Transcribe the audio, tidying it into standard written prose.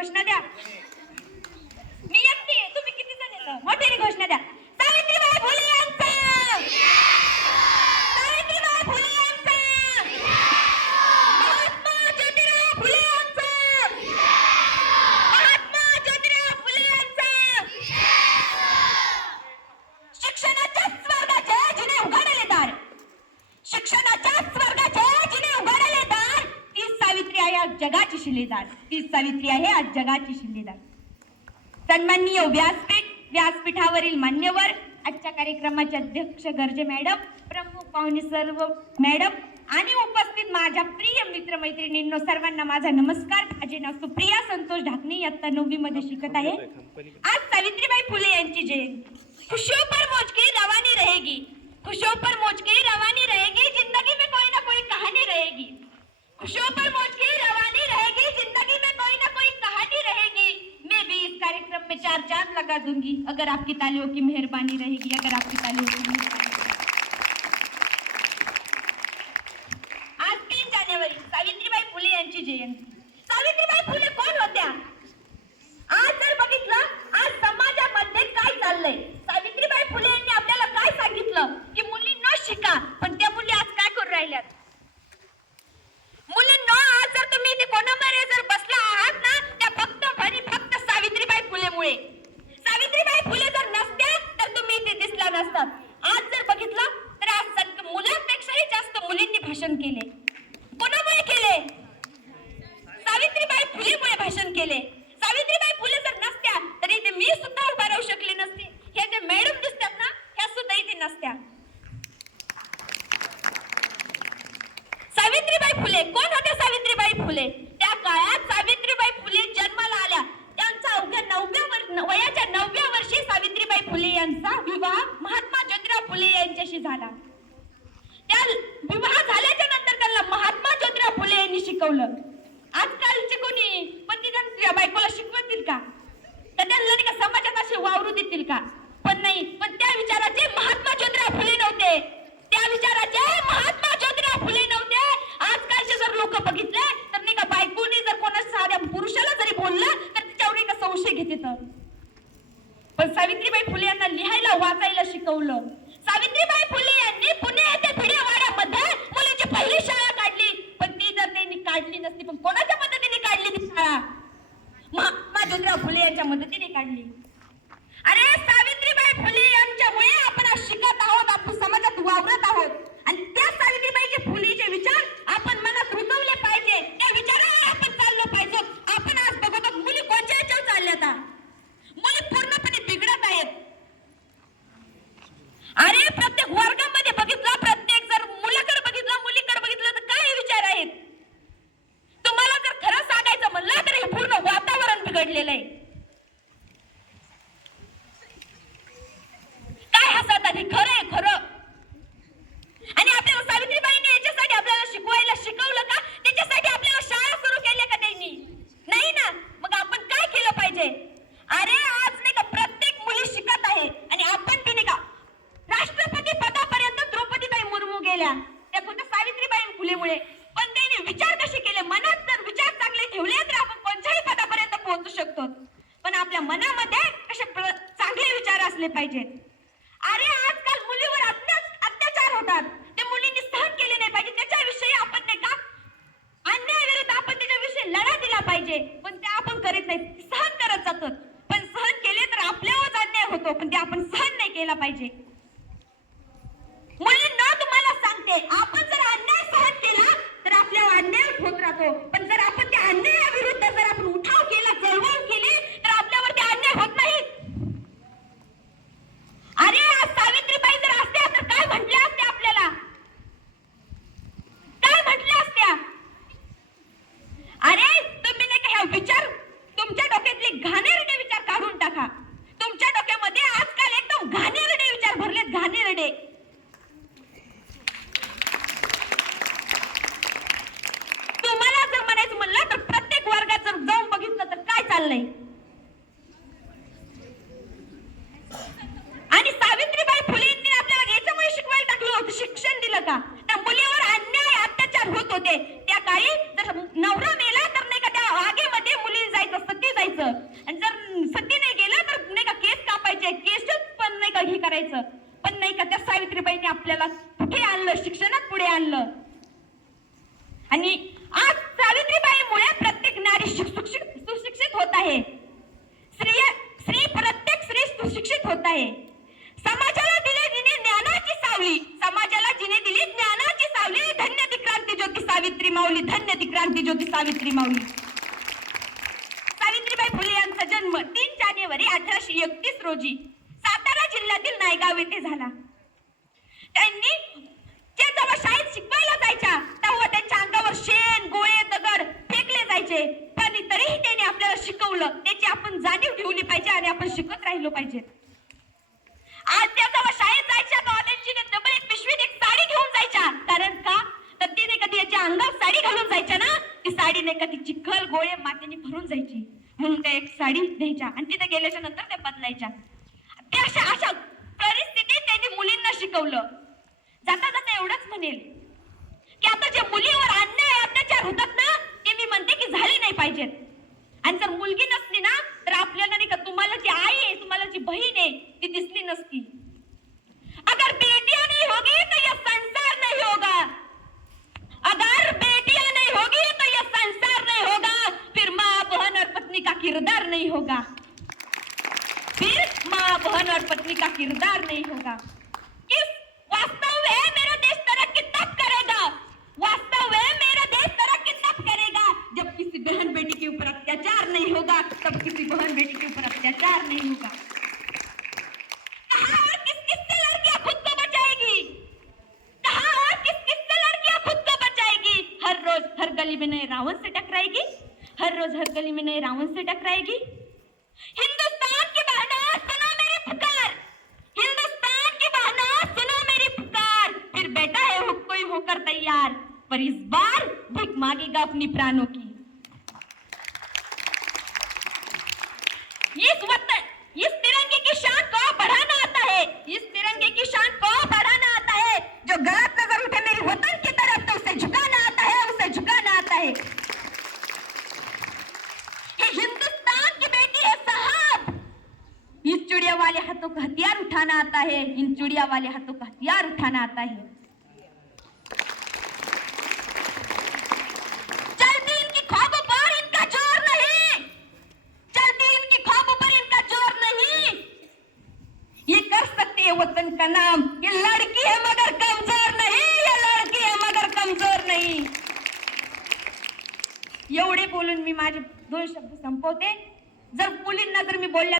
घोषणा द्या. मी एकटी आहे, तुम्ही किती जण येता? मोठ्याने घोषणा द्या. सावित्रीबाई फुले यांचा, सावित्रीबाई फुले यांचा, महात्मा ज्योतिराव फुले यांचा, महात्मा ज्योतिराव फुले यांचा. शिक्षणाच्या स्वर्गाचे जिने उघडले दार, शिक्षणाच्या स्वर्गाचे जिने उघडले दार, ती सावित्री आहे आज जगाची शिलेदार, ती सावित्री आहे आज जगाची शिलेदार. सन्माननीय व्यासपीठावरील मान्यवर, आजच्या कार्यक्रमाचे अध्यक्ष गर्जे मॅडम, प्रमुख पाहुणे सर्व मॅडम आणि उपस्थित माझ्या प्रिय मित्रमैत्रिणींनो, सर्वांना माझा नमस्कार. माझे नाव सुप्रिया संतोष ढाकणे, इयत्ता 9वी मध्ये शिकत आहे. आज सावित्रीबाई फुले यांची जयंती. खुशियों पर मौज की रवानी रहेगी, खुशियों पर मौज की रवानी रहेगी, जिंदगी में कोई ना कोई कहानी रहेगी. खुशियों पर मौज की रवानी रहेगी, जिंदगी में कोई ना कोई कहानी रहेगी. मैं भी इस कार्यक्रम में 4 चांद लगा दूंगी अगर आपकी तालियों की मेहरबानी रहेगी, अगर आपकी तालियों की मेहरबानी. आज 3 जानेवारी सावित्रीबाई फुले यांची जयंती. सावित्रीबाई फुले कोण होत्या? आज जर बघितलं, आज समाजामध्ये काय चाललंय, सावित्रीबाई फुले यांनी आपल्याला काय सांगितलं की मुलींना शिका, पण त्या मुली आज काय करू राहिल्यात? मुलींना आज जर तुम्ही इथे कोणामध्ये जर बसला आहात ना, त्या फक्त आणि फक्त सावित्रीबाई फुलेमुळे. सावित्रीबाई फुले जर नसत्या तर तुम्ही इथे दिसला नसतात. आज जर बघितलं तर आज मुलांपेक्षाही जास्त मुलींनी भाषण केले. कोणामुळे केले? सावित्रीबाई फुलेमुळे भाषण केले. सावित्रीबाई फुले जर नसत्या तर इथे मी सुद्धा उभा राहू शकले नसते. हे जे मॅडम दिसतात ना, ह्या सुद्धा इथे नसत्या. सावित्रीबाई फुले कोण होत्या? सावित्रीबाई फुले त्या काळात सावित्रीबाई फुले जन्माला आल्या. त्यांचा अवघ्या 9व्या वर्षी सावित्रीबाई फुले यांचा विवाह महात्मा ज्योतिराव फुले यांच्याशी झाला. त्या विवाह झाल्याच्या नंतर त्यांना महात्मा ज्योतिराव फुले यांनी शिकवलं. आजकालचे कोणी पती त्यांच्या बायकोला शिकवतील का? तर त्यांना नाही का समाजात असे वावरू देतील का? पण नाही. पण त्या विचाराचे महात्मा ज्योतिराव फुले नव्हते. त्या विचाराचे महात्मा ज्योतिराव फुले नव्हते. आजकालचे जर लोक बघितले तर नाही का बायकोने जर कोणा साध्या पुरुषाला जरी बोललं तर तिच्यावर नाही का संशय घेते. पण सावित्रीबाई फुले यांना लिहायला वाचायला शिकवलं. सावित्रीबाई फुले यांनी पुणे येथे भिडेवाड्यामध्ये मुलींची पहिली शाळा काढली. पण ती जर त्यांनी काढली नसती, पण कोणाच्या मदतीने काढली ती शाळा? महात्मा ज्योतिराव फुले यांच्या मदतीने काढली. अरे सावित्रीबाई फुले यांच्यामुळे आपण आज शिकत आहोत, आपण समाजात वावरत आहोत. आणि त्या सावित्रीबाईचे फुलेचे विचार आपण मनात रुजवले पाहिजे. त्या विचारावर आपण चाललो पाहिजे. आपण आज बघतो मुली कोणत्या याच्यावर चालल्यात? मुली पूर्णपणे बिघडत आहेत. अरे प्रत्येक वर्गामध्ये बघितलं, प्रत्येक जर मुलाकडे बघितलं, मुलीकडे बघितलं तर काय विचार आहेत? तुम्हाला जर खरं सांगायचं म्हणलं तर हे पूर्ण वातावरण बिघडलेलं आहे. काय हसत आधी? खरं आहे, खरं. आणि आपल्याला सावित्रीबाईंनी याच्यासाठी आपल्याला शिकवलं का? त्याच्यासाठी आपल्याला शाळा सुरू केल्या का त्यांनी? नाही ना. मग आपण काय केलं पाहिजे? अरे आज नाही का प्रत्येक मुली शिकत आहे आणि आपण ते नाही का राष्ट्रपती पदापर्यंत द्रौपदीबाई मुर्मू गेल्या. त्या फक्त सावित्रीबाई फुलेमुळे. पण त्यांनी विचार कसे केले? मनात जर विचार चांगले ठेवले तर आपण कोणत्याही पदापर्यंत पोहोचू शकतो. पण आपल्या मनामध्ये कसे चांगले विचार असले पाहिजेत. अरे आजकाल मुलीवर अत्याचार होतात, ते मुलींनी सहन केले नाही पाहिजे. त्याच्याविषयी आपण नाही का अन्यायाविरुद्ध आपण त्याच्याविषयी लढा दिला पाहिजे. पण ते आपण करीत नाही, सहन करत जातो. पण सहन केले तर आपल्यावरच अन्याय होतो, पण ते आपण सहन नाही केला पाहिजे. मुलींना तुम्हाला सांगते, आपण जर अन्याय सहन केला तर आपल्यावर अन्याय होत राहतो. पण जर आपण त्या अन्यायाविरुद्ध जर आपण उठाव केला, चळवळ केली तर आपल्यावर ते अन्याय होत नाही. अरे आज सावित्रीबाई जर असत्या तर काय म्हटल्या असत्या? आपल्याला काय म्हटल्या असत्या? अरे तुम्ही नाही का ह्या विचार तुमच्या डोक्यातले घाणेरडे विचार काढून टाका. तुमच्या डोक्यामध्ये आजकाल एकदम घाणेरडे विचार भरलेत, घाणेरडे. तुम्हाला जर म्हणायचं म्हणलं तर प्रत्येक वर्गात जर जाऊन बघितलं तर काय चाललंय? आणि सावित्रीबाई फुलेंनी आपल्याला याच्यामुळे शिकवायला टाकलं होतं, शिक्षण दिलं का? त्या मुलीवर अन्याय अत्याचार होत होते. त्या काळी जर नवरा मेला तर नाही का त्या आगेमध्ये मुली जायचं, सती करायचं, पण नाही का त्या सावित्रीबाईंनी आपल्याला कुठे आणलं, शिक्षणात पुढे आणलं. आणि आज सावित्रीबाईमुळे प्रत्येक नारी सुशिक्षित होत आहे. प्रत्येक स्त्री सुशिक्षित होत आहे. समाजाला जिने ज्ञानाची सावली, समाजाला जिने दिली ज्ञानाची सावली, धन्य ती क्रांती ज्योती सावित्री माऊली, धन्य ती क्रांती ज्योती सावित्री माऊली. सावित्रीबाई फुले यांचा जन्म 3 जानेवारी 1831 रोजी सातारा जिल्ह्यातील नायगाव येथे झाला. त्यांनी जे जेव्हा शाळेत शिकवायला जायच्या तेव्हा त्यांच्या अंगावर शेण, गोळे, दगड फेकले जायचे, पण तरीही त्यांनी आपल्याला शिकवलं. त्याची आपण जाणीव ठेवली पाहिजे आणि आपण शिकत राहिलो पाहिजे. आज त्या जेव्हा शाळेत जायच्या तेव्हा त्यांची डबल एक पिशवीत एक साडी घेऊन जायच्या. कारण का तर तिने कधी याच्या अंगावर साडी घालून जायच्या ना, ती साडी नाही कधी चिखल, गोळे, मातीने भरून जायची, म्हणून त्या एक साडी द्यायच्या आणि तिथे गेल्याच्या नंतर त्या बदलायच्या. अशा परिस्थितीत त्यांनी मुलींना शिकवलं. जाता जाता एवढंच म्हणेल की आता जे मुलीवर अन्याय अत्याचार होतात ना, ते मी म्हणते की झाले नाही पाहिजेत. आणि जर मुलगी नसली ना तर आपल्याला नाही का तुम्हाला जी आई आहे, तुम्हाला जी बहीण आहे ती दिसली नसती. अगर बेटियां नहीं होगी तो यह संसार नहीं होगा. अगर बेटियां नहीं होगी तो यह संसार नहीं होगा. फिर माँ, बहन और पत्नी का किरदार नहीं होगा. फिर माँ, बहन और पत्नी का किरदार नहीं होगा. किस वास्तव है मेरा देश तरक्की तब करेगा, वास्तव है मेरा देश तरक्की तब करेगा जब किसी बहन बेटी के ऊपर अत्याचार नहीं होगा, तब किसी बहन बेटी के ऊपर अत्याचार नहीं होगा. कहाँ और किस किस से लड़कियां खुद को बचाएगी, कहाँ और किस किस से लड़कियां खुद को बचाएगी. हर रोज हर गली में नए रावण से टकराएगी, हर रोज हर गली में नए रावण से टकराएगी. हिंदुस्तान की बहना सुनो मेरी पुकार, हिंदुस्तान की बहना सुनो मेरी पुकार. फिर बेटा है हो कोई होकर तैयार, पर इस बार भीख मांगेगा अपनी प्राणों की. इस तिरंगे की शान को बढ़ाना आता है, इस तिरंगे की शान को बढ़ाना आता है. जो गलत नजर उठे मेरी वतन की तरफ तो उसे झुकाना आता है, उसे झुकाना आता है. ये हिंदुस्तान की बेटी है साहब. इस चुड़िया वाले हाथों का हथियार उठाना आता है, इन चुड़िया वाले हाथों का हथियार उठाना आता है. चलती इनकी ख्वाबों पर इनका जोर नहीं, चलती इनकी ख्वाबों पर इनका जोर नहीं. ये कर सकती है वतन का नाम. ये लड़की है मगर कमजोर नहीं, ये लड़की है मगर कमजोर नहीं. एवढे बोलून मी माझे 2 शब्द संपवते. जर मुलींना जर मी बोलल्या